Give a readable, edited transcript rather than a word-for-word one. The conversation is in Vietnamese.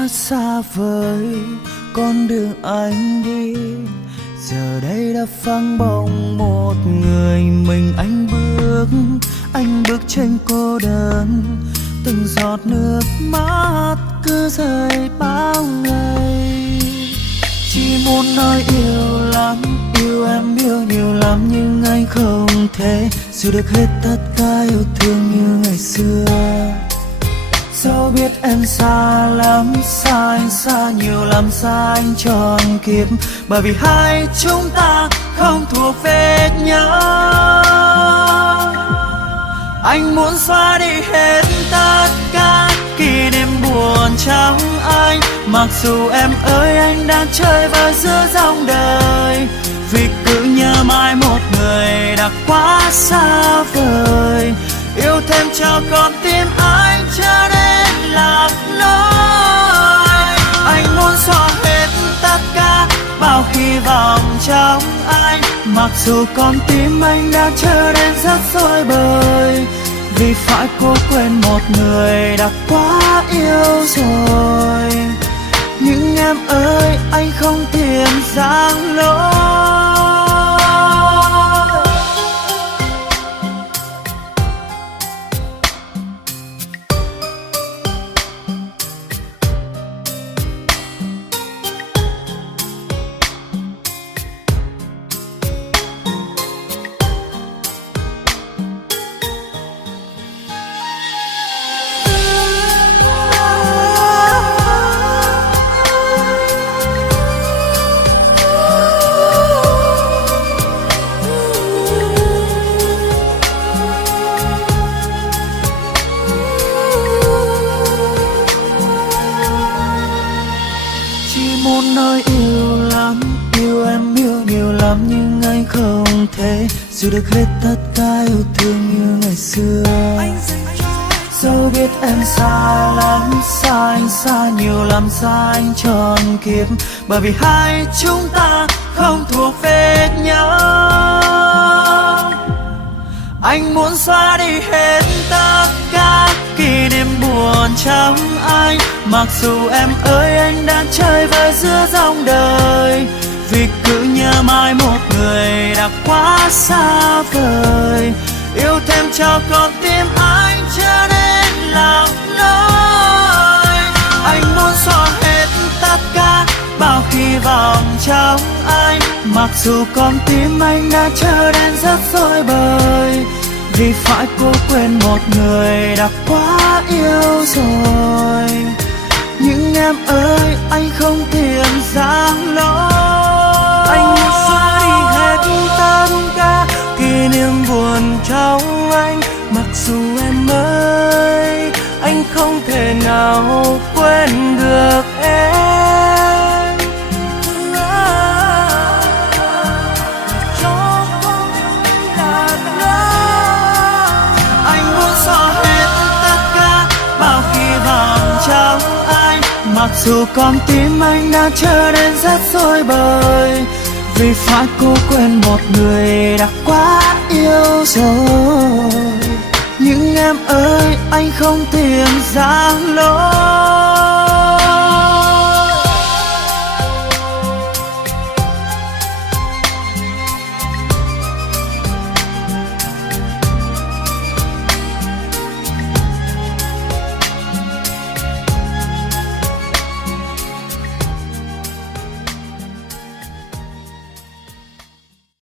quá xa vời con đường anh đi. Giờ đây đã phăng bóng một người mình anh bước trên cô đơn. Từng giọt nước mắt cứ rơi bao ngày. Chỉ muốn nói yêu lắm, yêu em yêu nhiều lắm, nhưng anh không thể giữ được hết tất cả yêu thương như ngày xưa. Dẫu biết em xa lắm, xa anh xa nhiều lắm, xa anh trọn kiếp, bởi vì hai chúng ta không thuộc về nhau. Anh muốn xóa đi hết tất cả kỷ niệm buồn trong anh, mặc dù em ơi anh đang chơi vơi giữa dòng đời. Vì cứ nhớ mãi một người đã quá xa vời, yêu thêm cho con tim anh trở nên lạc lối. Anh muốn xóa hết tất cả bao hy vọng trong anh, mặc dù con tim anh đã trở nên rất rối bời. Vì phải cố quên một người đã quá yêu rồi. Nhưng em ơi anh không tiền giang lối. Muốn nói yêu lắm, yêu em yêu nhiều lắm, nhưng anh không thể giữ được hết tất cả yêu thương như ngày xưa. Dẫu biết em xa lắm, xa anh xa nhiều lắm, xa anh trọn kiếp, bởi vì hai chúng ta không thuộc về nhau. Anh muốn xóa đi hết tất cả kỷ niệm buồn trong anh, mặc dù em ơi anh đang chơi vơi giữa dòng đời. Vì cứ nhớ mãi một người đã quá xa vời, yêu thêm cho con tim anh trở nên lạc lối. Anh muốn xóa hết tất cả bao hy vọng trong anh, mặc dù con tim anh đã trở nên rất rối bời. Vì phải cố quên một người đã quá yêu rồi. Nhưng em ơi anh không tiền giang lối. Anh muốn xóa đi hết tất cả kỷ niệm buồn trong anh, mặc dù em ơi anh không thể nào quên được em. Mặc dù con tim anh đã trở nên rất rối bời, vì phải cố quên một người đã quá yêu rồi. Nhưng em ơi anh không tiền giang lối.